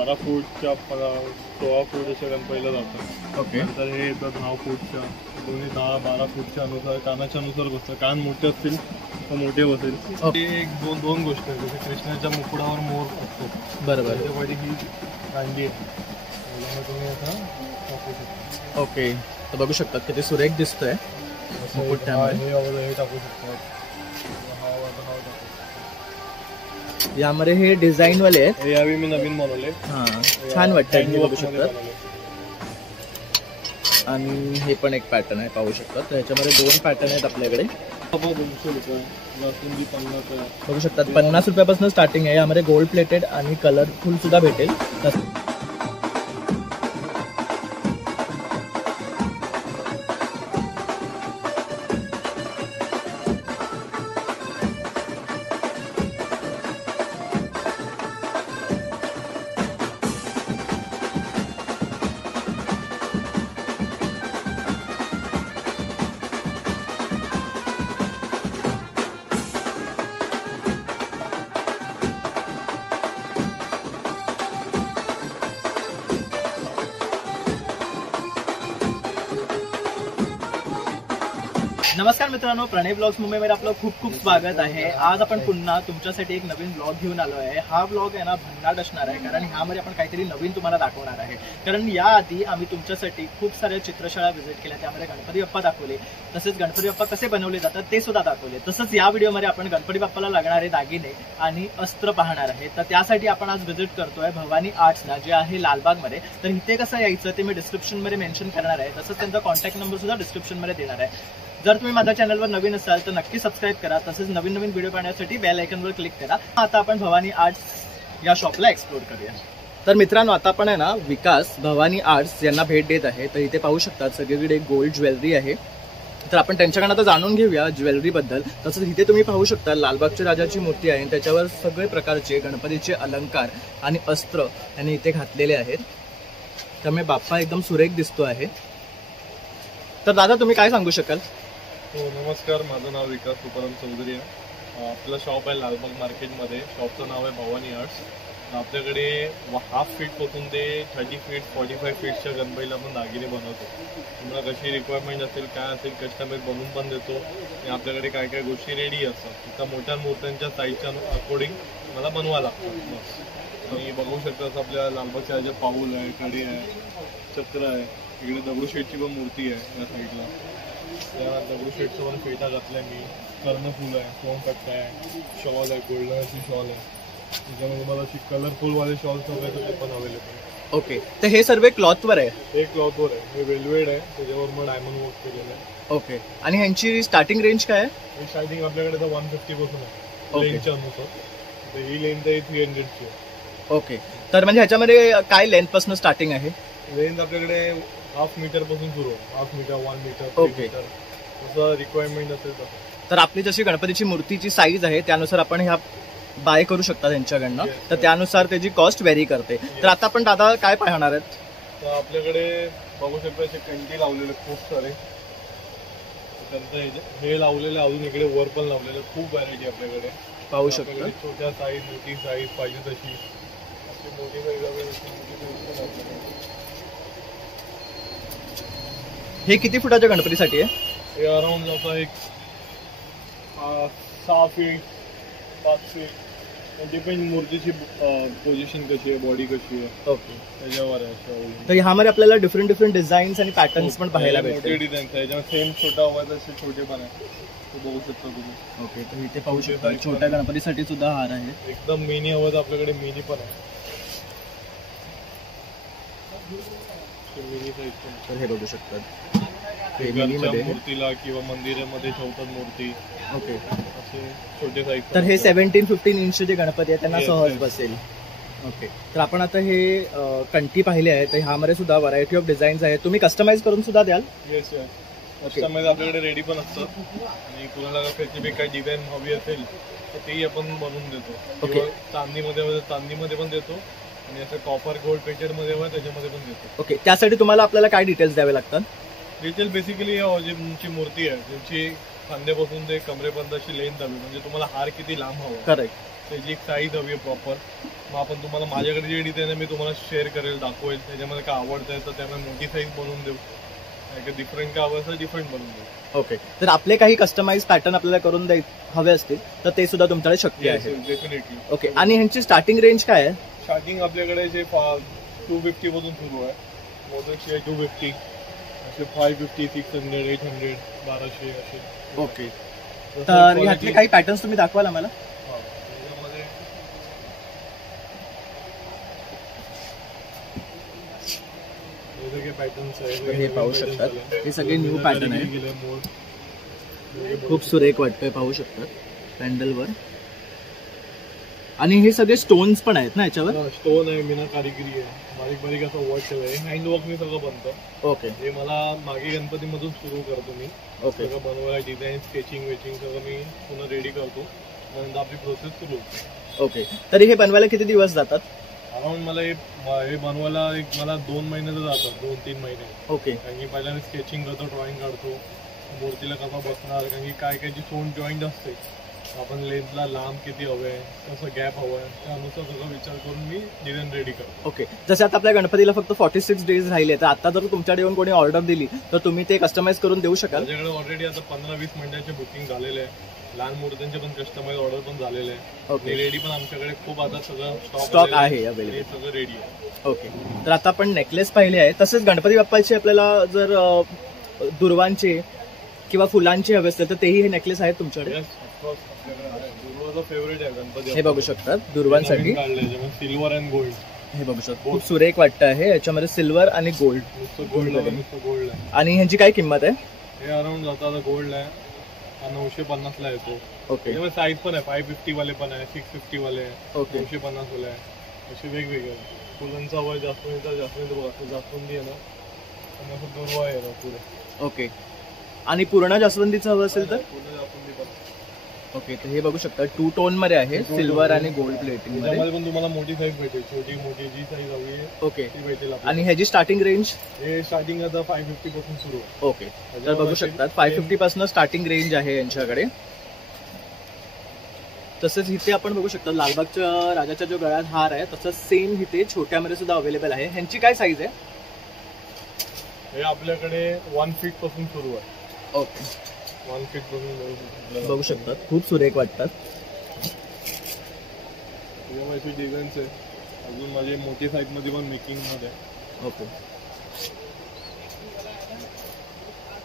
12 फूटच्या 16 फूट अशा गणपतीला जातात. ओके. तर हे येतात 9 फूटच्या, दोन्ही 10-12 फूटच्या अनुसार, कानाच्या अनुसार बसतं. कान मोठे असतील तर मोठे बसेल. ते एक दोन गोष्टी आहेत. जसे कृष्णाच्या मुकुडावर मोर असतो, बरोबर. त्याच्यामध्ये ही दांडी आहे, त्यामुळे तुम्ही आता टाकू शकता. ओके. तर बघू शकतात किती सुरेख दिसतोय मुकुट त्यामुळे. हे टाकू शकतात. यामध्ये हे डिझाईन वाले आहेत. हे यावेळी मी नवीन बनवले. हा, छान वाटतंय. तुम्ही बघू शकतात. आणि हे पण एक पॅटर्न आहे, पाहू शकतात. ह्याच्यामध्ये 2 पॅटर्न आहेत आपल्याकडे. 200 रुपये, जास्वंदी 50 आहे. बघू शकतात 50 रुपयापासून स्टार्टिंग आहे. यामध्ये गोल्ड प्लेटेड आणि कलरफुल सुद्धा भेटेल. नमस्कार मित्रांनो, प्रणय ब्लॉग्स मुंबईमध्ये आपलं खूप खूप स्वागत आहे. आज आपण पुन्हा तुमच्यासाठी एक नवीन ब्लॉग घेऊन आलो आहे. हा ब्लॉग आहे ना भन्नाट असणार आहे, कारण ह्यामध्ये आपण काहीतरी नवीन तुम्हाला दाखवणार आहे. कारण याआधी आम्ही तुमच्यासाठी खूप साऱ्या चित्रशाळा व्हिजिट केल्या, त्यामध्ये गणपती बाप्पा दाखवले, तसेच गणपती बाप्पा कसे बनवले जातात ते सुद्धा दाखवले. तसंच या व्हिडिओमध्ये आपण गणपती बाप्पाला लागणारे दागिने आणि अस्त्र पाहणार आहे. तर त्यासाठी आपण आज व्हिजिट करतोय भवानी आर्ट्सला, जे आहे लालबागमध्ये. तर इथे कसं यायचं ते मी डिस्क्रिप्शनमध्ये मेन्शन करणार आहे. तसंच त्यांचा कॉन्टॅक्ट नंबर सुद्धा डिस्क्रिप्शनमध्ये देणार आहे. जर तुम्ही माझ्या चॅनलवर नवीन असाल तर नक्की सबस्क्राईब करा. तसेच नवीन नवीन व्हिडिओ पाहण्यासाठी बेल आयकॉनवर क्लिक करा. आता आपण भवानी आर्ट्स या शॉपला एक्सप्लोर करूया. तर मित्रांनो, आता आपण आहे ना विकास भवानी आर्ट्स यांना भेट देत आहे. तर इथे पाहू शकतात सगळीकडे गोल्ड ज्वेलरी आहे. तर आपण त्यांच्याकडनं आता जाणून घेऊया ज्वेलरी बद्दल. तसंच इथे तुम्ही पाहू शकता लालबागच्या राजाची मूर्ती आहे, त्याच्यावर सगळे प्रकारचे गणपतीचे अलंकार आणि अस्त्र यांनी इथे घातलेले आहेत. त्यामुळे बाप्पा एकदम सुरेख दिसतो आहे. तर दादा, तुम्ही काय सांगू शकाल? हो, नमस्कार. माझं नाव विकास तुकाराम चौधरी आहे. आपलं शॉप आहे लालबाग मार्केटमध्ये. शॉपचं नाव आहे भवानी आर्ट्स. आपल्याकडे हाफ फीट पासून ते 30 फीट 45 फीटच्या गणपतीला आपण दागिने बनवतो. तुम्हाला कशी रिक्वायरमेंट असेल, काय असेल, कस्टमाइज बनवून पण देतो. आणि आपल्याकडे काय काय गोष्टी रेडी असतात. तिथं मोठ्या मूर्त्यांच्या साईजच्या अकॉर्डिंग मला बनवावं लागतं. आणि बघू शकता आपल्या लालबागच्या राजा पाऊल आहे, कडी आहे, चक्र आहे. इकडे दगडूशेठची पण मूर्ती आहे या साईडला. त्या दगडूशेठचं पण फेटा घातलाय मी. कर्णफूल आहे, सोनकट्टा आहे, शॉल आहे, गोल्डनची शॉल आहे. त्याच्यामध्ये मला अशी कलरफुलवाले शॉल्स वगैरे ते पण अवेलेबल आहे. ओके. तर हे सर्व क्लॉथवर आहे? हे क्लॉथवर आहे. हे वेलवेड आहे, त्याच्यावर मग डायमंड वर्क केलेलं आहे. ओके. आणि ह्यांची स्टार्टिंग रेंज काय आहे? स्टार्टिंग आपल्याकडे तर 150 पासून आहे लेंथच्या अनुसार. तर ही लेंथ आहे 300ची आहे. ओके. तर म्हणजे ह्याच्यामध्ये काय लेंथ पासून स्टार्टिंग आहे? लेंथ आपल्याकडे हाफ मीटर पासून सुरू आहे. Half metre, 1 metre, okay. जसं रिक्वायरमेंट असेल तसं. तर आपली जशी गणपतीची मूर्तीची साईज आहे त्यानुसार आपण ह्या बाय करू शकता त्यांच्याकडनं. तर त्यानुसार त्याची कॉस्ट व्हेरी करते. तर आता आपण दादा काय पाहणार आहेत? तर आपल्याकडे बघू शकता असे कंटी लावलेले खूप सारे. त्यांचं हे लावलेले, अजून इकडे वर पण लावलेले. खूप व्हरायटी आपल्याकडे पाहू शकता. छोट्या साईज, मोठी साईज पाहिजे तशी. आपली मोठी साईज हे किती फुटाच्या गणपतीसाठी आहे? हे अराउंड जसं एक 6 फीट 5 फीट. डिपेंड मूर्तीची पोझिशन कशी आहे, बॉडी कशी आहे. ओके. त्याच्यावर आहे. तर ह्यामध्ये आपल्याला डिफरंट डिझाईन्स आणि पॅटर्न्स पण पाहायला मोठे भेटतील. डिझाईन त्याच्यावर सेम छोटा हवा तसे छोटे पण आहे. ते बघू शकता तुम्ही. ओके. तर इथे पाहू शकता छोट्या गणपतीसाठी सुद्धा हार आहे. एकदम मिनी हवं तर आपल्याकडे मिनी पण आहे. मिनी साईज पण. तर हे बघू शकतात मूर्तीला किंवा मंदिरामध्ये ठेवतात मूर्ती. ओके. असे छोटे साईज. तर हे 17-15 इंचचे जे गणपती आहेत त्यांना सहज बसेल. ओके. तर आपण आता हे कंठी पाहिले आहे. तर ह्यामध्ये सुद्धा व्हरायटी ऑफ डिझाईन्स आहेत. तुम्ही कस्टमाइज करून सुद्धा द्याल? येस. कस्टमाइज आपल्याकडे रेडी पण असतात. आणि कुणाला स्पेसिफिक काही डिझाईन हवी असेल तर तेही आपण बनवून देतो. ओके. चांदीमध्ये पण देतो आणि असं कॉपर गोल्ड पेटेड मध्ये त्याच्यामध्ये पण देतो. ओके. त्यासाठी तुम्हाला आपल्याला काय डिटेल्स द्यावे लागतात? डिटेल बेसिकली जी तुमची मूर्ती आहे त्यांची खांद्यापासून ते कमरेपर्यंत अशी लेंथ हवी. म्हणजे तुम्हाला हार किती लांब हवा. करेक्ट. त्याची एक साईज हवी आहे प्रॉपर. मग आपण तुम्हाला माझ्याकडे जे डिझाईन आहे मी तुम्हाला शेअर करेल, दाखवेल. त्याच्यामध्ये काय आवडतं तर त्यामुळे मोठी साईज बनवून देऊ, डिफरंट काय हवं असेल डिफरंट बनवून देऊ. ओके, तर आपले काही कस्टमाइज पॅटर्न आपल्याला करून हवे असतील तर ते सुद्धा तुमच्याकडे शक्य आहे. डेफिनेटली. ओके, आणि ह्यांची स्टार्टिंग रेंज काय आहे? स्टार्टिंग आपल्याकडे जे 250 पासून सुरू आहे. मोदकची आहे 250, असे 550, 600, 800, 1200 असे. ओके, तर ह्यातले काही पॅटर्न्स तुम्ही दाखवाल आम्हाला? हे पाहू शकतात, हे सगळे न्यू पॅटर्न आहे. खूप सुरेख वाटतंय, पाहू शकतात पॅन्डलवर. आणि हे सगळे स्टोन्स पण आहेत ना याच्यावर? स्टोन आहे, मीना कारिगिरी आहे, बारीक बारीक असं वर्क आहे. हँडवर्क मी सगळं बनतं. ओके, हे मला मागे गणपतीमधून सुरू करतो मी. ओके, सगळं बनवायला डिझाईन, स्केचिंग वेचिंग सगळं मी पुन्हा रेडी करतो. नंतर आपली प्रोसेस सुरू होते. ओके, तरी हे बनवायला किती दिवस जातात? अराउंड मला हे बनवायला मला 2 महिने तर जातात, 2-3 महिने. ओके, कारण की पहिला मी स्केचिंग करतो, ड्रॉइंग काढतो, मूर्तीला कसा बसणार, कारण की काय काय जी सोन जॉईंट असते, आपण लेन्सला लांब किती हवंय, कसं गॅप हवंय, त्यानुसार सगळं विचार करून मी डिझाईन रेडी करतो. ओके, जसं आता आपल्या गणपतीला फक्त 46 डेज राहिले, तर आता जर तुमच्याकडे येऊन कोणी ऑर्डर दिली तर तुम्ही ते कस्टमाइज करून देऊ शकाल? माझ्याकडे ऑलरेडी आता 15-20 मिनिटांचे बुकिंग झालेले आहे. लहान मूर्त्यांचे पण कस्टमाइज ऑर्डर पण झालेले आहे. ओके, रेडी पण आमच्याकडे खूप आता सगळं स्टॉक आहे अवेलेबल, सगळं रेडी आहे. ओके, तर आता आपण नेकलेस पाहिले आहे. तसेच गणपती बाप्पाचे आपल्याला जर दुर्वांचे किंवा फुलांचे हवे असतील तर तेही हे नेकलेस आहेत तुमच्याकडे? दुर्वाचा फेवरेट आहे गणपती. हे बघू शकतात दुर्वांसाठी सिल्वर अँड गोल्ड. हे बघू शकतो, खूप सुरेख वाटतं आहे. याच्यामध्ये सिल्वर आणि गोल्ड. गोल्ड आहे. आणि ह्यांची काय किंमत आहे? हे अराउंड जातात, गोल्ड आहे 950 ला येतो. ओके, साईज पण आहे, 550 वाले पण आहे, 650 वाले आहे, ओके, 950 वाले आहे, असे वेगवेगळे. फुलांचा वय जास्वंदी आहे ना, दुर्वा आहे ना पुढे. ओके, आणि पूर्ण जास्वंदीचं हवं असेल तर? पूर्ण जास्वंदी पण. ओके, तर हे बघू शकता 2 टोन मध्ये आहे, सिल्वर आणि गोल्ड प्लेटिंग मध्ये. पण तुम्हाला मोठी साईज भेटेल, छोटी मोठी जी साईज हवी आहे ओके ती भेटेल. आणि ह्याची स्टार्टिंग रेंज? हे स्टार्टिंग आता 550 पासून सुरू आहे. ओके, तर बघू शकतात 550 पासून स्टार्टिंग रेंज आहे यांच्याकडे. तसंच इथे आपण बघू शकता लालबागच्या राजाच्या जो गळ्यात हार आहे तसंच सेम इथे छोट्यामध्ये सुद्धा अवेलेबल आहे. ह्यांची काय साईज आहे? हे आपल्याकडे 1 फीट पासून सुरू आहे. ओके, 1 फीट पासून बघू शकतात, खूप सुरेख वाटतात. डिझाईन्स आहे अजून माझे मोठी साईज मध्ये पण मेकिंग मध्ये. ओके,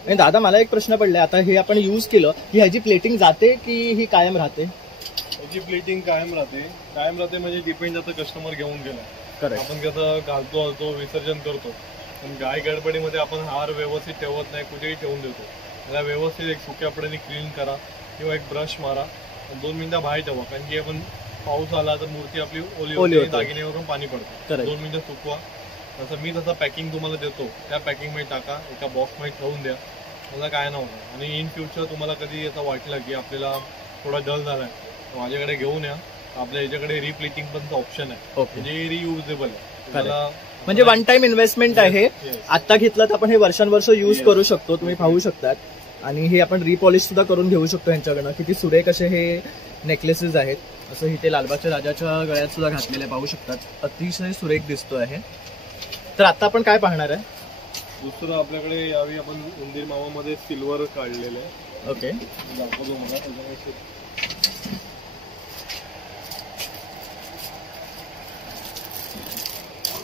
आणि दादा मला एक प्रश्न पडला, आता हे आपण यूज केलं की ह्याची प्लेटिंग जाते की ही कायम राहते? ह्याची प्लेटिंग कायम राहते म्हणजे डिपेंड आता कस्टमर घेऊन गेला. करेक्ट, आपण कसं घालतो विसर्जन करतो, पण गाय गडबडीमध्ये आपण हार व्यवस्थित ठेवत नाही, कुठेही ठेवून देतो. त्याला व्यवस्थित एक सुक्या कपड्याने क्लीन करा किंवा एक ब्रश मारा, 2 मिनिटं बाहेर ठेवा. कारण की आपण पाऊस आला तर मूर्ती आपली ओली होते, दागिन्यावरून पाणी पडतं. 2 मिनिटं सुकवा. तसं मी जसं पॅकिंग तुम्हाला देतो त्या पॅकिंग मध्ये टाका, एका बॉक्स मध्ये ठेवून द्या, मला काय नाही होणार. आणि इन फ्युचर तुम्हाला कधी असं वाटलं की आपल्याला थोडा डल झालाय तर माझ्याकडे घेऊन या. आपल्या याच्याकडे रिप्लेटिंग पण ऑप्शन आहे, म्हणजे रियुजेबल आहे. म्हणजे वन टाइम इन्व्हेस्टमेंट आहे. आता घेतलं तर आपण हे वर्षानुवर्ष यूज करू शकतो. तुम्ही पाहू शकतात. आणि हे आपण रिपॉलिश सुद्धा करून घेऊ शकतो यांच्याकडनं. किती सुरेख असे हे नेकलेसेस आहेत. असं इथे लालबागच्या राजाच्या गळ्यात सुद्धा घातलेले पाहू शकतात, अतिशय सुरेख दिसतो आहे. तर आता आपण काय पाहणार आहे? दुसरं आपल्याकडे यावेळी आपण उंदीर मामामध्ये सिल्वर काढलेलं आहे. ओके, दाखवतो मला त्याच्यामध्ये.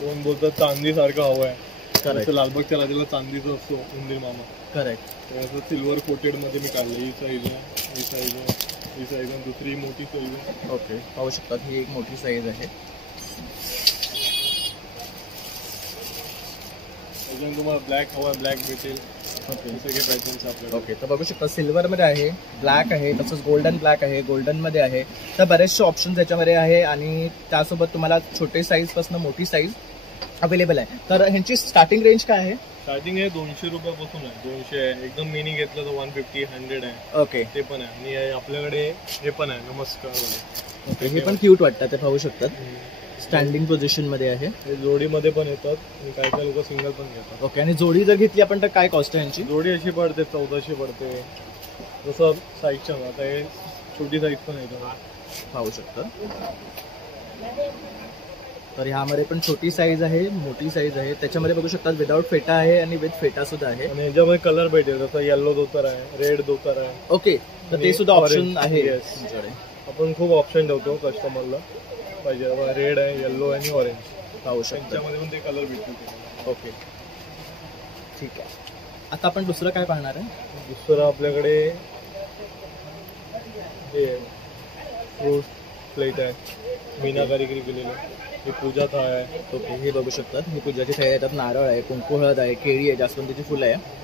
कोण बोलतात चांदी सारखं हवं आहे, लालबागच्या राजाला चांदीचा असतो उंदीर मामा. करेक्ट, सिल्वर कोटेड मध्ये मी काढलं. ही साईज आहे, ही साईज आहे, ही साईज आहे, दुसरी मोठी साईज आहे. ओके, पाहू शकतात ही एक मोठी साईज आहे. अजून तुम्हाला ब्लॅक हवा, ब्लॅक भेटेल. ओके, सगळे पॅटर्न्स आपल्याकडे. ओके, तर बघू शकता सिल्वर मध्ये आहे, ब्लॅक आहे, तसंच गोल्डन ब्लॅक आहे, गोल्डन मध्ये आहे. तर बरेचसे ऑप्शन याच्यामध्ये आहे. आणि त्यासोबत तुम्हाला छोटे साईज पासून मोठी साईज अवेलेबल आहे. तर ह्यांची स्टार्टिंग रेंज काय आहे? स्टार्टिंग आहे 200 रुपयापासून आहे. 200 आहे, एकदम मिनी घेतलं तर 150, 100 आहे. ओके, ते पण आहे. आणि आपल्याकडे हे पण आहे नमस्कार वाले. ओके, हे पण क्यूट वाटतात, ते पाहू शकतात. स्टँडिंग पोझिशन मध्ये आहे. हे जोडीमध्ये पण येतात आणि काही काही लोक सिंगल पण घेतात. ओके, आणि जोडी जर घेतली आपण तर काय कॉस्ट आहे यांची? जोडी अशी पडते 1400 पडते, जसं साईजच्या. आता हे छोटी साईज पण आहे, पाहू शकता. तर ह्यामध्ये पण छोटी साईज आहे, मोठी साईज आहे. त्याच्यामध्ये बघू शकता विदाउट फेटा आहे आणि विथ फेटा सुद्धा आहे. आणि याच्यामध्ये कलर भेटेल, जसं येलो धोतर आहे, रेड धोतर आहे. ओके, तर ते सुद्धा ऑप्शन आहे तुमच्याकडे. आपण खूप ऑप्शन ठेवतो कस्टमरला पाहिजे. रेड आहे, येलो आणि ऑरेंज पाहू शकता. त्याच्यामध्ये पण ते कलर भेटतील. ओके, ठीक आहे. आता आपण दुसरं काय पाहणार आहे? दुसरं आपल्याकडे हे फ्रूट प्लेट आहे, मीना कारिगिरी केलेली. ही पूजा थाळ आहे. ओके, हे बघू शकतात. ही पूजाची थाळी आहे. त्यात नारळ आहे, कुंकू हळद आहे, केळी आहे, जास्वंदीची फुलं आहे.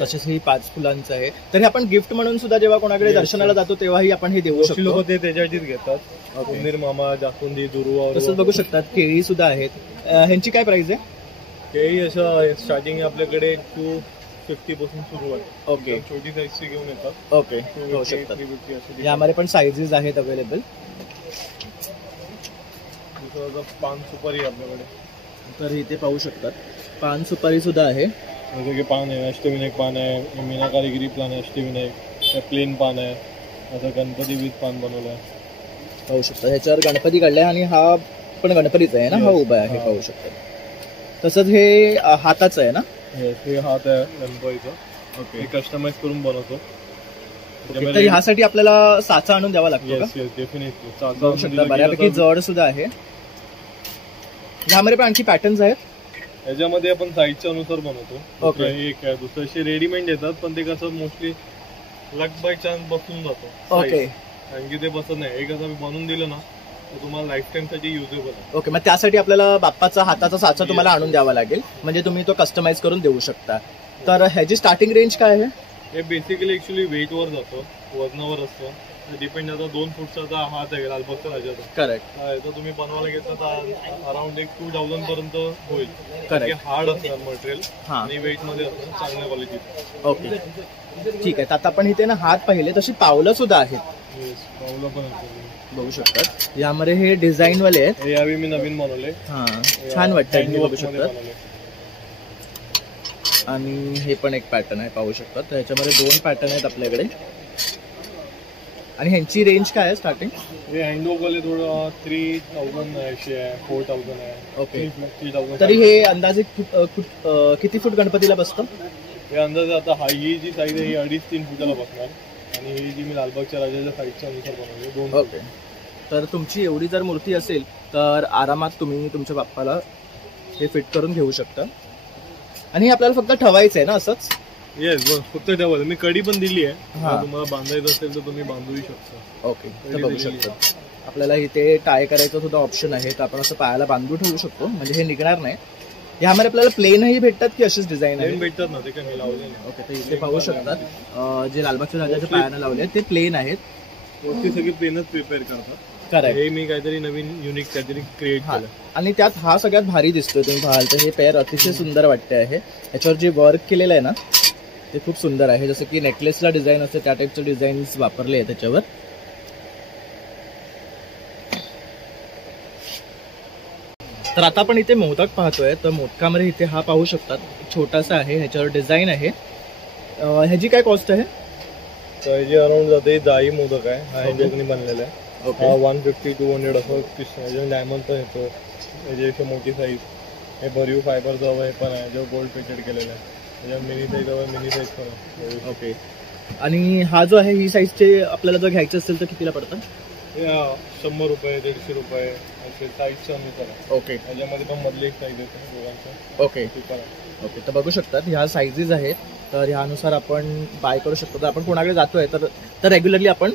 तसेच ही 5 फुलांचं आहे. तर हे आपण गिफ्ट म्हणून सुद्धा जेव्हा कोणाकडे दर्शनाला जातो तेव्हाही आपण हे देऊ शकतो. लोक ते त्याच्यासाठीच घेतात. उंदीर मामा, जास्वंदी, दुर्वा. तसंच बघू शकतात केळी सुद्धा आहेत. ह्यांची काय प्राइस आहे? केळी असं स्टार्टिंग आपल्याकडे 250 पासून सुरू आहे. ओके, छोटी साईजची घेऊन येतात. ओके, होऊ शकतात. यामध्ये पण साईजेस आहेत अवेलेबल. दुसरं पान सुपारी आपल्याकडे. तर इथे पाहू शकतात पान सुपारी सुद्धा आहे. जसं की पान आहे, अष्टविनायक पान आहे, मीना कारिगिरी पान आहे, अष्टविनायक प्लेन पान आहे. आता गणपती विथ पान बनवलं आहे. पाहू शकता ह्याच्यावर गणपती काढलाय आणि हा पण गणपतीचा आहे ना, हा उभा आहे. पाहू शकता. तसंच हे हाताचं आहे ना? हे हात आहे गणपतीचा. ओके, हे कस्टमाइज करून बनवतो. तर ह्यासाठी आपल्याला साचा आणून द्यावा लागतो का? डेफिनेटली. पाहू शकता बऱ्यापैकी जड सुद्धा आहे. ह्यामध्ये पण आणखी पॅटर्न्स आहेत. याच्यामध्ये आपण साईजच्या अनुसार बनवतो. ओके, एक आहे. दुसरे रेडीमेड येतात, पण ते कसं मोस्टली लक बाय चान्स बसून जातो. ओके, कारण की ते बसत नाही. एक असं बनवून दिलं ना तर तुम्हाला लाईफ टाइम साठी युजेबल आहे. ओके, मग त्यासाठी आपल्याला बाप्पाचा हाताचा साचा तुम्हाला आणून द्यावा लागेल, म्हणजे तुम्ही तो कस्टमाइज करून देऊ शकता. तर ह्याची स्टार्टिंग रेंज काय आहे? हे बेसिकली ऍक्च्युली वेट वर जातं, वजनावर असतं. डिपेंड. आता 2 फूटचा हात आहे लालबागच्या राजाचा. करेक्ट. तर तुम्ही बनवायला घेतलं तर अराउंड 2,000 पर्यंत होईल. करेक्ट. हार्ड असणार मटेरियल आणि वेट मध्ये असणार, चांगल्या क्वालिटी. ओके, ठीक आहे. आता आपण इथे ना हात पाहिले तशी पावलं सुद्धा आहेत. पावलं पण असतात, बघू शकतात. यामध्ये हे डिझाईन वाले आहेत. हे यावेळी मी नवीन बनवले. हा, छान वाटतं. बघू शकतात. आणि हे पण एक पॅटर्न आहे, पाहू शकतात. तर ह्याच्यामध्ये 2 पॅटर्न आहेत आपल्याकडे. आणि ह्यांची रेंज काय आहे स्टार्टिंग? हे हँडवर्क वाले थोडं 3,000 आहे, 4,000 आहे. ओके, 3,000. तरी हे अंदाजे किती फूट गणपतीला बसतं? हे अंदाजे आता ही जी साईज आहे ही 2.5-3 फुटाला बसणार. आणि ही जी मी लालबागच्या राजाच्या साईजच्या अनुसार बनवली 2. ओके, तर तुमची एवढी जर मूर्ती असेल तर आरामात तुम्ही तुमच्या बाप्पाला हे फिट करून घेऊ शकता. आणि हे आपल्याला फक्त ठेवायचं आहे ना असंच? येस, बस फक्त ठेवायचं. मी कडी पण दिली आहे. तुम्हाला बांधायचं असेल तर तुम्ही बांधूही शकता. ओके, तर बघू शकता. आपल्याला इथे टाय करायचं सुद्धा ऑप्शन आहे, तर आपण असं पायाला बांधू ठेवू शकतो, म्हणजे हे निघणार नाही. ह्यामध्ये आपल्याला प्लेनही भेटतात की अशीच डिझाईन आहे? भेटतात ना, ते काय मी लावले. ओके, तर इथे पाहू शकतात जे लालबागच्या राजाच्या पायानं लावले ते प्लेन आहेत. ते सगळे प्लेनच प्रिपेअर करतात. करेक्ट. हे मी काहीतरी नवीन युनिक काहीतरी क्रिएट केलं. आणि त्यात हा सगळ्यात भारी दिसतोय. तुम्ही पाहाल तर हे पेअर अतिशय सुंदर वाटते आहे. याच्यावर जे वर्क केलेलं आहे ना ते खूप सुंदर आहे. जसं की नेकलेसला डिझाईन असते त्या टाईपचे डिझाईन्स वापरले आहे त्याच्यावर. तर आता आपण इथे मोदक पाहतोय. तर मोदकामध्ये इथे हा पाहू शकतात छोटासा आहे, ह्याच्यावर डिझाईन आहे. ह्याची काय कॉस्ट आहे? तर ह्याची अराउंड जाते. जाई मोदक आहे, हा हँडवर्कनी बनलेला आहे. 150-200 असं डायमंडचा येतो. याची मोठी साईज. हे भरीव फायबरचं हवं, हे पण आहे जो गोल्ड पेटेड केलेला आहे. त्याच्यावर मिनी साईज हवं, मिनी साईज पण आहे. ओके, आणि हा जो आहे ही साईजचे आपल्याला जर घ्यायचं असेल तर कितीला पडतं? 100 रुपये, 150 रुपये असे साईजच्या अनुसार आहे. ओके, त्याच्यामध्ये पण मधली एक साईज येते दोघांचं. ओके ओके, तर बघू शकतात ह्या साईजेस आहेत. तर ह्यानुसार आपण बाय करू शकतो. तर आपण कोणाकडे जातोय तर रेग्युलरली आपण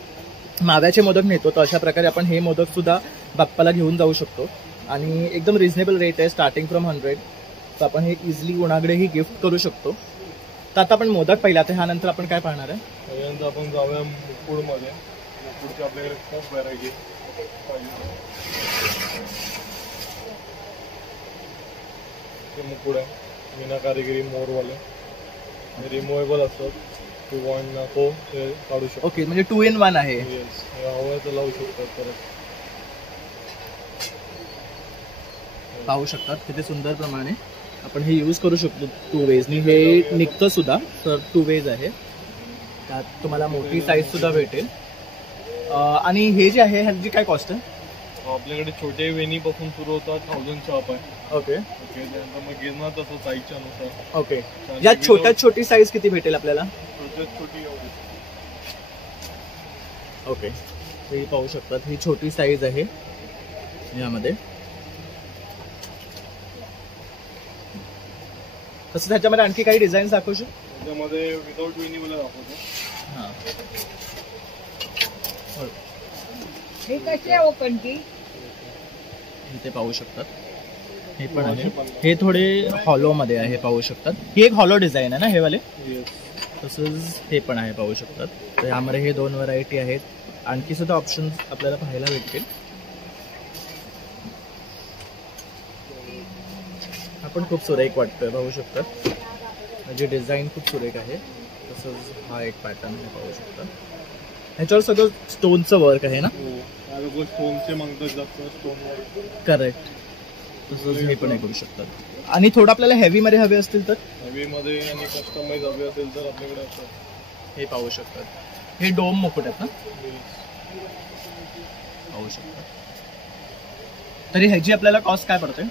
माव्याचे मोदक नेतो, तर अशा प्रकारे आपण हे मोदक सुद्धा बाप्पाला घेऊन जाऊ शकतो. आणि एकदम रिझनेबल रेट आहे, स्टार्टिंग फ्रॉम 100. तर आपण हे इझिली कोणाकडेही गिफ्ट करू शकतो. तर आता आपण मोदक पाहिला, तर ह्यानंतर आपण काय पाहणार आहे? त्याच्यानंतर आपण जाऊया मुकुडमध्ये. मुकुडची आपल्याकडे खूप व्हरायटी. ते मुकुड आहे, मीना कारिगिरी मोरवाले, रिमूवेबल असतात. टू वन नको ते काढू शकतो. ओके, म्हणजे 2 in 1 आहे. हवं तर लावू शकतात. परत पाहू शकतात किती सुंदर प्रमाणे आपण हे यूज करू शकतो 2 वेजनी. हे निघतं सुद्धा, तर 2 वेज आहे. त्यात तुम्हाला मोठी साईज सुद्धा भेटेल. आणि हे जे आहे ह्याची काय कॉस्ट आहे? आपल्याकडे छोटे वेणीपासून सुरू होतात 1000 शॉप आहे. ओके ओके, त्यानंतर मग गिरणार तसं साईजच्या नुसार. ओके, यात छोट्यात छोटी साईज किती भेटेल आपल्याला? छोट्यात छोटी एवढी. ओके, हे पाहू शकतात, ही छोटी साईज आहे यामध्ये. तसं त्याच्यामध्ये आणखी काही डिझाईन दाखवू? त्याच्यामध्ये विदाउट वेणी मला दाखवतो. हां, हे कसे ओपन की इथे पाहू शकतात, हे पण आहे. हे थोडे हॉलो मध्ये आहे, पाहू शकतात. ही एक हॉलो डिझाईन आहे ना हे वाले? तसंच हे पण आहे, पाहू शकतात. तर यामध्ये हे 2 व्हरायटी आहेत. आणखी सुद्धा ऑप्शन आपल्याला पाहायला भेटतील. हा पण खूप सुरेख वाटतोय, पाहू शकतात. म्हणजे डिझाईन खूप सुरेख आहे. तसंच हा एक पॅटर्न आहे, पाहू शकतात. ह्याच्यावर सगळं स्टोनचं वर्क आहे ना? स्टोनचे मागतात जास्त स्टोन. करेक्ट. तसंच हे पण करू शकतात. आणि थोडं आपल्याला हेवी मध्ये हवे असतील तर? हेवी मध्ये आणि कस्टमाइज हवे असेल तर आपल्याकडे असं हे पाहू शकतात. हे डोम मुकुट आहेत ना, पाहू शकतात. तरी ह्याची आपल्याला कॉस्ट काय पडते?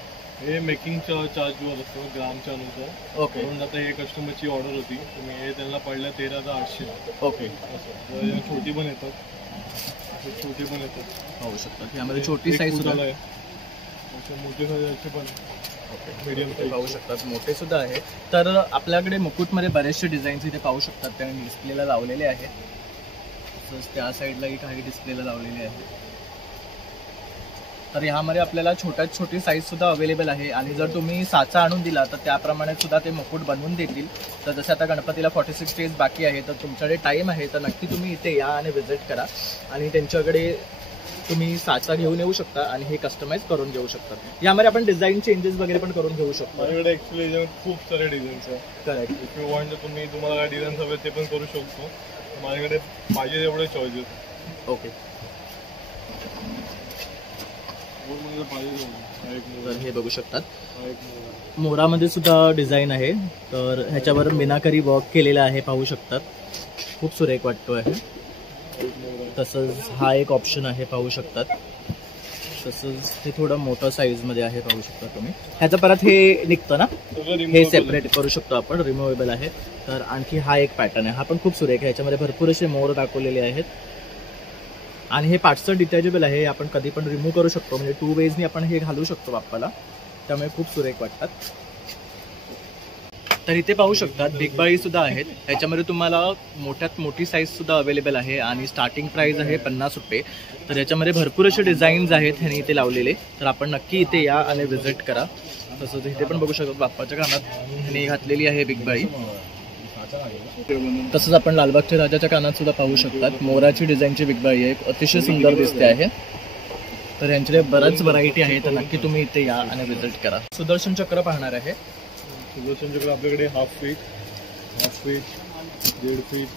हे मेकिंगच्या चार्जवर असतो ग्रामच्या नुसार. ओके. म्हणून आता हे कस्टमरची ऑर्डर होती, तुम्ही हे त्यांना पडलं 13,800. ओके. असं छोटी पण येतात, छोटी पण येतात, पाहू शकतात. यामध्ये छोटी साईज सुद्धा आहे, मोठे साईजचे पण. मीडियम ते पाहू शकतात, मोठे सुद्धा आहे. तर आपल्याकडे मुकुटमध्ये बरेचसे डिझाईन्स इथे पाहू शकतात, त्यांनी डिस्प्लेला लावलेले आहेत. तसंच त्या साईडलाही काही डिस्प्लेला लावलेले आहेत. तर ह्यामध्ये आपल्याला छोट्यात छोटी साईज सुद्धा अवेलेबल आहे. आणि जर तुम्ही साचा आणून दिला तर त्याप्रमाणे सुद्धा ते मुकुट बनवून देतील. तर जसं आता गणपतीला 46 डेज बाकी आहे, तर तुमच्याकडे टाईम आहे, तर नक्की तुम्ही इथे या आणि व्हिजिट करा. आणि त्यांच्याकडे तुम्ही साचा घेऊन येऊ शकता आणि हे कस्टमाइज करून घेऊ शकता. यामध्ये आपण डिझाईन चेंजेस वगैरे पण करून घेऊ शकतो. माझ्याकडे ऍक्च्युली खूप सारे डिझाईन्स आहे. करेक्ट. इफ यू वॉन्ट तुम्हाला काय डिझाईन्स हवे ते पण करू शकतो. माझ्याकडे पाहिजे एवढे चॉईसेस. ओके. तर हे बघू शकतात, मोरामध्ये सुद्धा डिझाईन आहे. तर ह्याच्यावर मीनाकरी वर्क केलेला आहे, पाहू शकतात. खूप सुरेख वाटतो आहे. तसंच हा एक ऑप्शन आहे, पाहू शकतात. तसंच हे थोडं मोठं साईजमध्ये आहे, पाहू शकता तुम्ही. ह्याचं परत हे निघतं ना, हे सेपरेट करू शकतो आपण, रिमूव्हेबल आहे. तर आणखी हा एक पॅटर्न आहे, हा पण खूप सुरेख आहे. ह्याच्यामध्ये भरपूर असे मोर दाखवलेले आहेत. आणि हे पार्ट्स डिटॅचेबल आहे, आपण कधी पण रिमूव्ह करू शकतो. म्हणजे 2 वेजनी आपण हे घालू शकतो बाप्पाला, त्यामुळे खूप सुरेख वाटतात. तर इथे पाहू शकतात बिग बाळी सुद्धा आहेत. ह्याच्यामध्ये तुम्हाला मोठ्यात मोठी साईज सुद्धा अवेलेबल आहे आणि स्टार्टिंग प्राइस आहे 50 रुपये. तर याच्यामध्ये भरपूर असे डिझाईन्स आहेत ह्याने इथे लावलेले. तर आपण नक्की इथे या आणि व्हिजिट करा. तसंच इथे पण बघू शकतो बाप्पाच्या कानात ह्याने घातलेली आहे बिग बाळी. तसंच आपण लालबागच्या राजाच्या कानात सुद्धा पाहू शकतात मोराची डिझाईनची बिग बाळी आहे, अतिशय सुंदर दिसते आहे. तर यांच्याकडे बऱ्याच व्हरायटी आहे, तर नक्की तुम्ही इथे या आणि व्हिजिट करा. सुदर्शन चक्र पाहणार आहे. सुदर्शन चक्र आपल्याकडे हाफ फीट, 1.5 फीट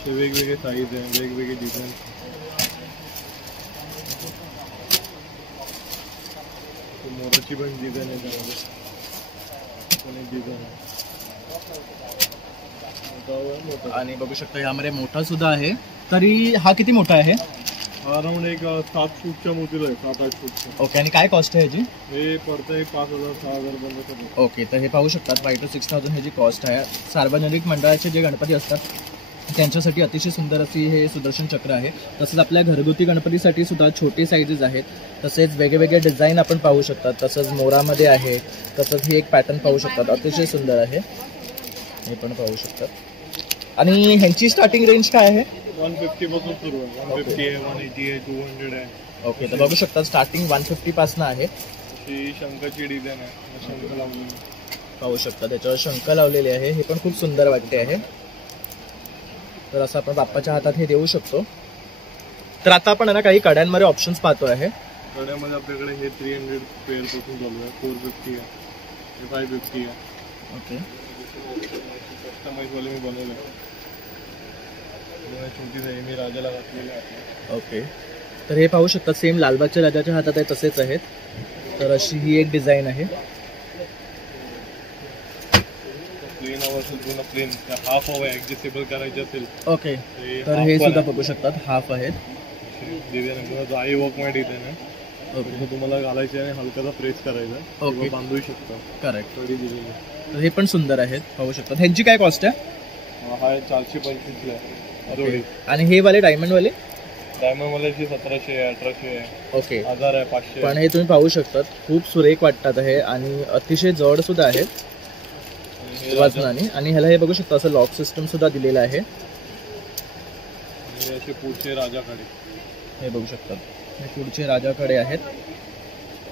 असे वेगवेगळे साईज आहे, वेगवेगळे डिझाईन. मोराची पण डिझाईन आहे, त्यामध्ये डिझाईन आहे. आणि बघू शकता यामध्ये मोठा सुद्धा आहे. तरी हा किती मोठा आहे? अराउंड एक 7 फूटच्या मोठीला आहे, 7-8 फूटच्या. ओके. आणि काय कॉस्ट आहे ह्याची? हे पडतंय 5,000-6,000 पर्यंत. ओके. तर हे पाहू शकतात 5,000 to 6,000 ह्याची कॉस्ट आहे. सार्वजनिक मंडळाचे जे गणपती असतात त्यांच्यासाठी अतिशय सुंदर अशी हे सुदर्शन चक्र आहे. तसंच आपल्या घरगुती गणपतीसाठी सुद्धा छोटे साईजेस आहेत. तसेच वेगवेगळे डिझाईन आपण पाहू शकतात. तसंच मोरामध्ये आहे. तसंच हे एक पॅटर्न पाहू शकतात, अतिशय सुंदर आहे, हे पण पाहू शकतात. आणि ह्यांची स्टार्टिंग रेंज काय आहे? 150 पासून सुरू आहे. 150 आहे, 180 आहे, 200 आहे. ओके. तर बघू शकता स्टार्टिंग 150 पासून आहे. ही शंखाची डिझाईन आहे, शंख लावलेली पाहू शकता, त्याच्यावर शंख लावलेले आहे. हे पण खूप सुंदर वाटते आहे. तर असं आपण बाप्पाच्या हातात हे देऊ शकतो. तर आता आपण ना काही कड्यांमध्ये ऑप्शन्स पाहतो आहे. कड्यामध्ये आपल्याकडे हे 300 पेअर पासून चालू आहे, 450 आहे, 550 आहे. ओके. कस्टमाइज वाले मी बनवले, छोटी आहे, मी राजाला घातलेली आहे. ओके. तर हे पाहू शकता सेम लालबागच्या राजाच्या हातात आहे तसेच आहेत. तर अशी ही एक डिझाईन आहे. प्लेन हवं असेल पूर्ण प्लेन, हाफ हवं ऍडजस्टेबल करायचे असेल. ओके. तर हे सुद्धा बघू शकतात हाफ आहेत. डिझाईन जो आई वर्क मध्ये डिझाईन आहे ओके तुम्हाला घालायचे आणि हलकाचा प्रेस करायचा ओके. बांधू शकता करेक्ट. थोडी दिलेली तर हे पण सुंदर आहेत, पाहू शकतात. ह्यांची काय कॉस्ट आहे? हा 425 ला आहे जोडी. आणि हे वाले डायमंड वाले डायमंड वाल्याची 1700 आहे, 1800 आहे, ओके. 1000 आहे, 500 पण हे तुम्ही पाहू शकतात खूप सुरेख वाटतात हे आणि अतिशय जड सुद्धा आहेत वजनाने. आणि ह्याला हे बघू शकता असं लॉक सिस्टम सुद्धा दिलेलं आहे. असे पुढचे राजाकडे हे बघू शकतात, हे पुढचे राजाकडे आहेत.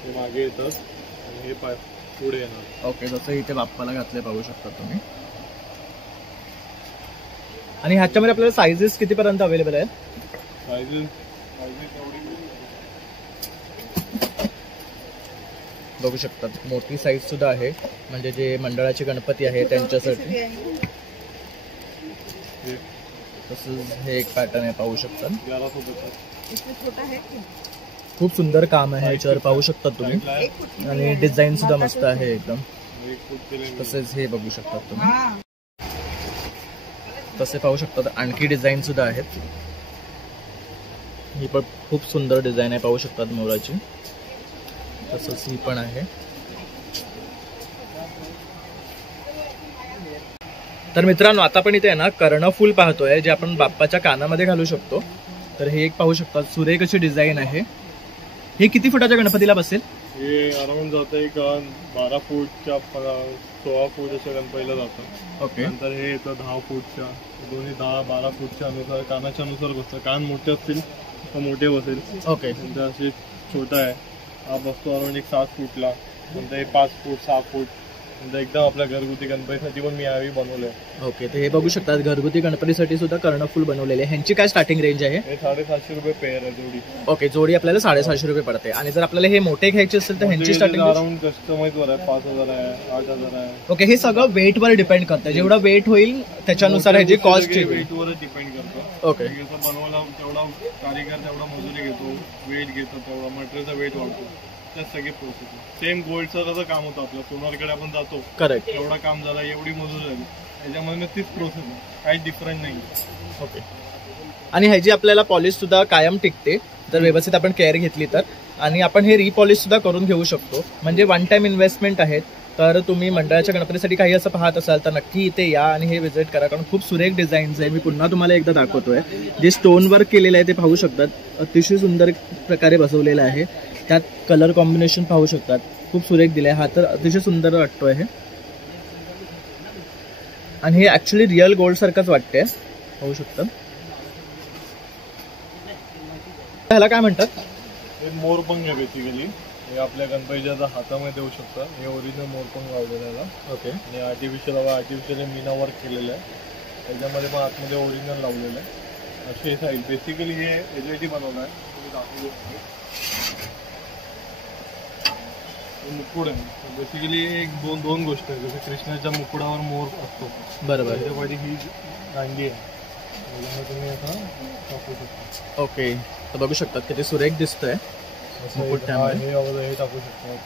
हे मागे येतात आणि हे पुढे येणार. ओके, जसं इथे बाप्पाला घातले पाहू शकता तुम्ही. आणि ह्याच्यामध्ये आपल्याला साईजेस कितीपर्यंत अवेलेबल आहेत? साईजेस बघू शकतात मोठी साईज सुद्धा आहे, म्हणजे जे मंडळाचे गणपती आहे त्यांच्यासाठी. तसंच हे एक पॅटर्न आहे, पाहू शकता. खूप सुंदर काम आहे याच्यावर, पाहू शकता तुम्ही. आणि डिझाईन सुद्धा मस्त आहे एकदम. तसेच हे बघू शकतात तुम्ही, तसे पाहू शकतात. आणखी डिझाईन सुद्धा आहेत. ही पण खूप सुंदर डिझाईन आहे, पाहू शकतात मोराची. तसंच ही पण आहे. तर मित्रांनो, आता पण इथे आहे ना कर्णफूल पाहतोय, जे आपण बाप्पाच्या कानामध्ये घालू शकतो. तर हे एक पाहू शकता, सुरेख अशी डिझाईन आहे. हे किती फुटाच्या गणपतीला बसेल? हे अराउंड जातं एक 12 फूटच्या 16 फूट अशा गणपतीला जातं. ओके. नंतर हे येतं 10 फूटच्या, दोन्ही 10-12 फूटच्या अनुसार, कानाच्या अनुसार बसतं. कान मोठे असतील तर मोठे बसेल. ओके. नंतर असे छोटा आहे, हा बसतो अराउंड एक 7 फूटला. नंतर हे 5 फूट 6 फूट. नंतर एकदम आपल्या घरगुती गणपतीसाठी पण मी यावेळी बनवलंय. ओके. तर हे बघू शकतात घरगुती गणपतीसाठी सुद्धा कर्णफूल बनवलेले. ह्यांची काय स्टार्टिंग रेंज आहे? हे 750 रुपये पेअर आहे जोडी. ओके, जोडी आपल्याला 750 रुपये पडते. आणि जर आपल्याला हे मोठे घ्यायचे असेल तर ह्यांची स्टार्टिंग अराउंड कस्टमाइज वर आहे, 5000 आहे, 8000 आहे. ओके. हे सगळं वेट वर डिपेंड करतं, जेवढं वेट होईल त्याच्यानुसार ह्याची कॉस्ट वेट वर डिपेंड करतो. ओके. बनवायला तेवढा कारीगर तेवढा मजुरी घेतो, वेट घेतो तेवढा, मटेरियलचा वेट वाढतो. त्या सगळे प्रोसेस सेम गोल्डचं कसं काम होतं आपलं, सोनारकडे आपण जातो, करेक्ट, एवढा काम झाला, एवढी मजूर झाली, त्याच्यामध्ये तीच प्रोसेस आहे, काही डिफरंट नाही. ओके. आणि ह्याची आपल्याला पॉलिश सुद्धा कायम टिकते जर व्यवस्थित आपण केअर घेतली तर. आणि आपण हे रिपॉलिश सुद्धा करून घेऊ शकतो, म्हणजे वन टाइम इन्व्हेस्टमेंट आहेत. तर तुम्ही मंडळाच्या गणपतीसाठी काही असं पाहत असाल तर नक्की इथे या आणि हे विजिट करा, कारण खूप सुरेख डिझाईन्स आहे. मी पुन्हा तुम्हाला एकदा दाखवतोय. जे स्टोन वर्क केलेलं आहे ते पाहू शकतात, अतिशय सुंदर प्रकारे बसवलेलं आहे. त्यात कलर कॉम्बिनेशन पाहू शकतात, खूप सुरेख दिले. हा तर अतिशय सुंदर वाटतोय हे. आणि हे ऍक्च्युली रिअल गोल्ड सारखंच वाटतंय, पाहू शकतात. ह्याला काय म्हणतात? हे मोरपंख आहे बेसिकली. हे आपल्या गणपतीच्या हातामध्ये देऊ शकता. हे ओरिजिनल मोरपंख लावलेलं आहे. ओके. आणि आर्टिफिशियल मीना वर्क केलेलं आहे, त्याच्यामध्ये पण आतमध्ये ओरिजिनल लावलेलं आहे. अशी साईड बेसिकली हे एलईडी बनवलं आहे. तुम्ही दाखवू शकता. मुकुड आहे बेसिकली. एक दोन गोष्टी आहेत, जसं कृष्णाच्या मुकुडावर मोर असतो, बरोबर, त्याच्यामध्ये ही दांडी आहे, तुम्ही आता टाकू शकता. ओके. तर बघू शकतात किती सुरेख दिसतोय. हे टाकू शकतात, हा टाकू शकतात.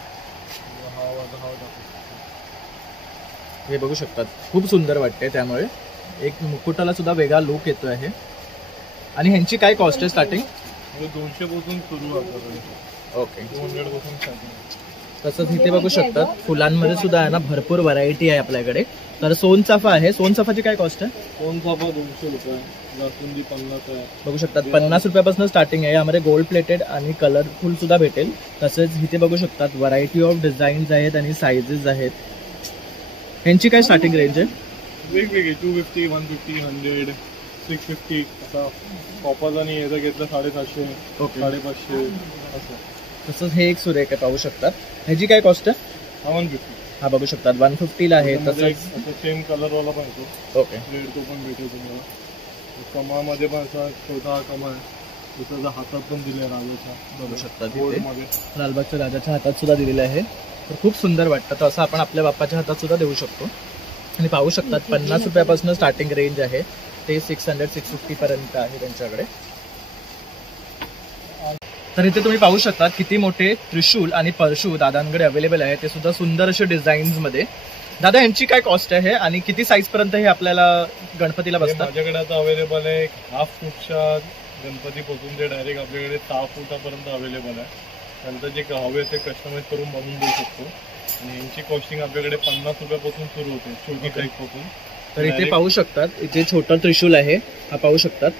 हे बघू शकतात, खूप सुंदर वाटते. त्यामुळे एक मुकुटाला सुद्धा वेगळा लुक येतो आहे. आणि ह्यांची काय कॉस्ट आहे स्टार्टिंग? 200 पासून सुरू आहे. ओके. 200 पासून स्टार्टिंग. तसंच इथे बघू शकतात फुलांमध्ये सुद्धा आहे ना भरपूर व्हरायटी आहे आपल्याकडे. तर सोनचाफा आहे, सोनचाफाची काय कॉस्ट आहे? सोनचाफा 200 रुपये, जास्वंदी 50 आहे. बघू शकतात 50 रुपयापासून स्टार्टिंग आहे. यामध्ये गोल्ड प्लेटेड आणि कलरफुल सुद्धा भेटेल. तसेच इथे बघू शकतात व्हरायटी ऑफ डिझाईन्स आहेत आणि साईजेस आहेत. ह्यांची काय स्टार्टिंग रेंज आहे? वेगवेगळे 250, 150, 100, 650 असा. कॉपर आणि याचं घेतलं 750, 550 असं. तसंच हे एक सुरेख आहे, पाहू शकतात. ह्याची काय कॉस्ट आहे? 150. हा बघू शकतात 150 ला आहे. तसंच सेम कलरवाला पण येतो. ओके. रेड तो पण भेटेल तुम्हाला. कमामध्ये पण असा छोटा कमा आहे, दुसऱ्याचा हातात पण दिले राजाच्या. बघू शकतात गोल्डमध्ये लालबागच्या राजाच्या हातात सुद्धा दिलेलं आहे. तर खूप सुंदर वाटतं. तर असं आपण आपल्या बाप्पाच्या हातात सुद्धा देऊ शकतो. आणि पाहू शकतात 50 रुपयापासून स्टार्टिंग रेंज आहे, ते 600-650 पर्यंत आहे त्यांच्याकडे. तर इथे तुम्ही पाहू शकता किती मोठे त्रिशूल आणि परशू दादांकडे अवेलेबल आहे, ते सुद्धा सुंदर असे डिझाईन्स मध्ये. दादा यांची काय कॉस्ट आहे आणि किती साईज पर्यंत हे आपल्याला गणपतीला बसतात? माझ्याकडे आता अवेलेबल आहे 1/2 फूटच्या गणपतीपासून ते डायरेक्ट आपल्याकडे 6 फुटापर्यंत अवेलेबल आहे. नंतर जे हवे ते कस्टमाइज करून बनवून देऊ शकतो. आणि यांची कॉस्टिंग आपल्याकडे 50 रुपयापासून सुरू होते, छोटी साईजपासून. तर इथे पाहू शकतात, इथे छोटा त्रिशूल आहे, हा पाहू शकतात.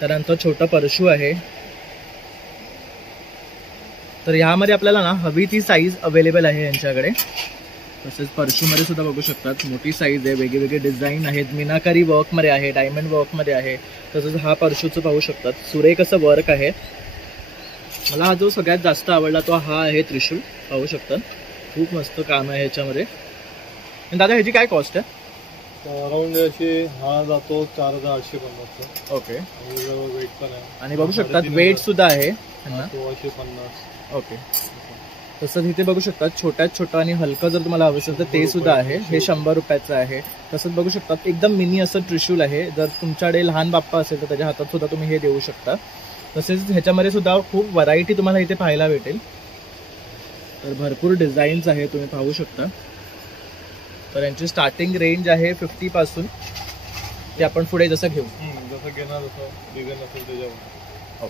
त्यानंतर छोटा परशू आहे. तर ह्यामध्ये आपल्याला ना हवी ती साईज अवेलेबल आहे यांच्याकडे. तसेच परशूमध्ये सुद्धा बघू शकतात, मोठी साईज आहे, वेगवेगळे डिझाईन आहेत, मीनाकारी वर्कमध्ये आहे, डायमंड वर्कमध्ये आहे. तसंच हा परशूचं पाहू शकतात, सुरेख असं वर्क आहे. मला हा जो सगळ्यात जास्त आवडला तो हा आहे त्रिशूल, पाहू शकतात. खूप मस्त काम आहे ह्याच्यामध्ये. दादा ह्याची काय कॉस्ट आहे? अराउंड अशी हा जातो 4850. ओके. वेट पण आहे आणि बघू शकतात वेट सुद्धा आहे. 1650. ओके. तसंच इथे बघू शकतात छोट्यात छोटं आणि हलकं जर तुम्हाला हवं असेल तर ते सुद्धा आहे. हे 100 रुपयाचं आहे. तसंच बघू शकतात एकदम मिनी असं त्रिशूल आहे. जर तुमच्याकडे लहान बाप्पा असेल तर त्याच्या हातात सुद्धा तुम्ही हे देऊ शकता. तसेच ह्याच्यामध्ये सुद्धा खूप व्हरायटी तुम्हाला इथे पाहायला भेटेल. तर भरपूर डिझाईन्स आहे, तुम्ही पाहू शकता. तर यांची स्टार्टिंग रेंज आहे 50 पासून. ते आपण पुढे जसं घेऊ, जसं घेणार जसं डिझाईन असेल त्याच्यावर.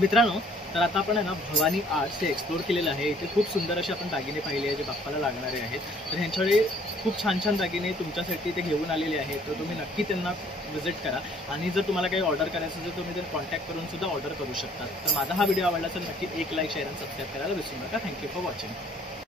मित्रांनो, तर आता आपण आहे ना भवानी आर्ट्स हे एक्सप्लोर केलेलं आहे. इथे खूप सुंदर असे आपण दागिने पाहिले आहे जे बाप्पाला लागणारे आहेत. तर ह्यांच्याकडे खूप छान छान दागिने तुमच्यासाठी ते घेऊन आलेले आहेत. तर तुम्ही नक्की त्यांना व्हिजिट करा. आणि जर तुम्हाला काही ऑर्डर करायचं असेल तर तुम्ही त्यांना कॉन्टॅक्ट करून सुद्धा ऑर्डर करू शकता. तर माझा हा व्हिडिओ आवडला तर नक्की एक लाईक, शेअर आणि सबस्क्राईब करायला विसरू नका. Thank you for watching.